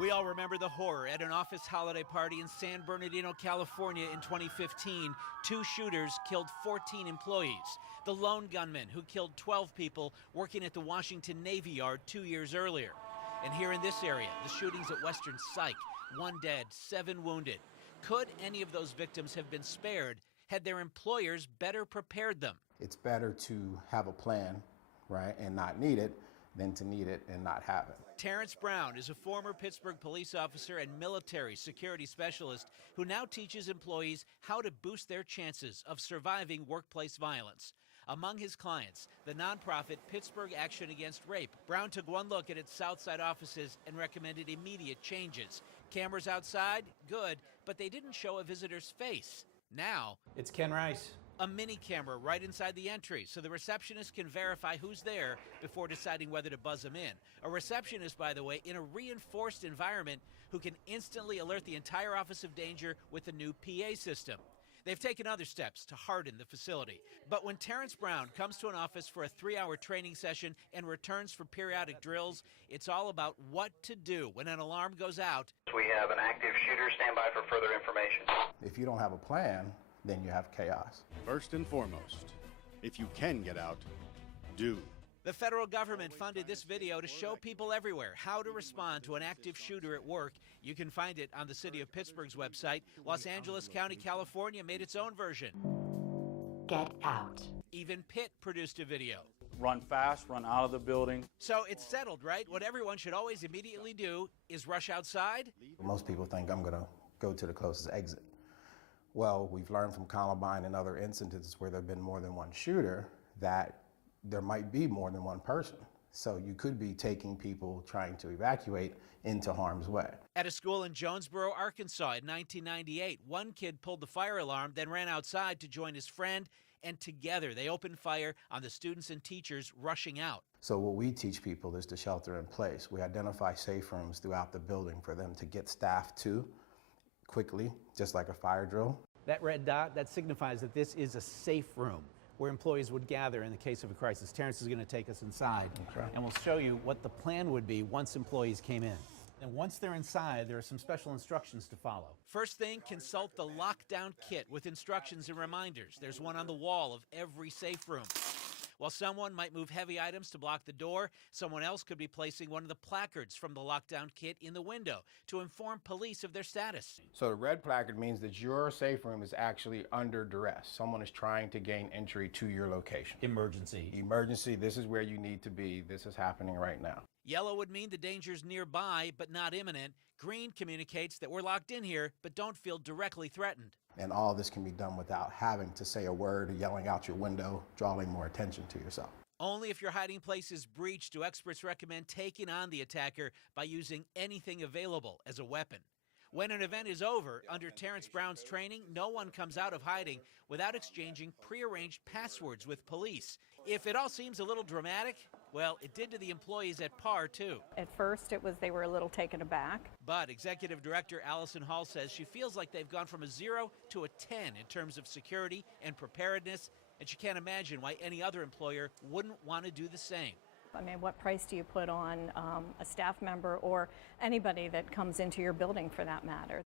We all remember the horror at an office holiday party in San Bernardino, California in 2015. 2 shooters killed 14 employees. The lone gunman who killed 12 people working at the Washington Navy Yard 2 years earlier. And here in this area, the shootings at Western Psych, 1 dead, 7 wounded. Could any of those victims have been spared had their employers better prepared them? It's better to have a plan, right, and not need it, than to need it and not have it. Terrence Brown is a former Pittsburgh police officer and military security specialist who now teaches employees how to boost their chances of surviving workplace violence. Among his clients, the nonprofit Pittsburgh Action Against Rape. Brown took one look at its Southside offices and recommended immediate changes. Cameras outside, good, but they didn't show a visitor's face. Now, it's Ken Rice. A mini camera right inside the entry so the receptionist can verify who's there before deciding whether to buzz them in. A receptionist, by the way, in a reinforced environment who can instantly alert the entire office of danger with the new PA system. They've taken other steps to harden the facility. But when Terrence Brown comes to an office for a 3-hour training session and returns for periodic drills, it's all about what to do when an alarm goes out. We have an active shooter. Stand by for further information. If you don't have a plan, then you have chaos. First and foremost, if you can get out, do. The federal government funded this video to show people everywhere how to respond to an active shooter at work. You can find it on the City of Pittsburgh's website. Los Angeles County, California made its own version. Get out. Even Pitt produced a video. Run fast, run out of the building. So it's settled, right? What everyone should always immediately do is rush outside. Most people think I'm going to go to the closest exit. Well, we've learned from Columbine and other incidents where there have been more than one shooter that there might be more than one person. So you could be taking people trying to evacuate into harm's way. At a school in Jonesboro, Arkansas in 1998, one kid pulled the fire alarm, then ran outside to join his friend, and together they opened fire on the students and teachers rushing out. So what we teach people is to shelter in place. We identify safe rooms throughout the building for them to get staff to quickly, just like a fire drill. That red dot, that signifies that this is a safe room where employees would gather in the case of a crisis. Terrence is going to take us inside, and we'll show you what the plan would be once employees came in. And once they're inside, there are some special instructions to follow. First thing, consult the lockdown kit with instructions and reminders. There's one on the wall of every safe room. While someone might move heavy items to block the door, someone else could be placing one of the placards from the lockdown kit in the window to inform police of their status. So the red placard means that your safe room is actually under duress. Someone is trying to gain entry to your location. Emergency. Emergency, this is where you need to be. This is happening right now. Yellow would mean the danger's nearby but not imminent. Green communicates that we're locked in here but don't feel directly threatened. And all this can be done without having to say a word or yelling out your window, drawing more attention to yourself. Only if your hiding place is breached do experts recommend taking on the attacker by using anything available as a weapon. When an event is over, under Terrence Brown's training, no one comes out of hiding without exchanging prearranged passwords with police. If it all seems a little dramatic, well, it did to the employees at PAR, too. At first, they were a little taken aback. But Executive Director Allison Hall says she feels like they've gone from a 0 to a 10 in terms of security and preparedness, and she can't imagine why any other employer wouldn't want to do the same. I mean, what price do you put on a staff member or anybody that comes into your building for that matter?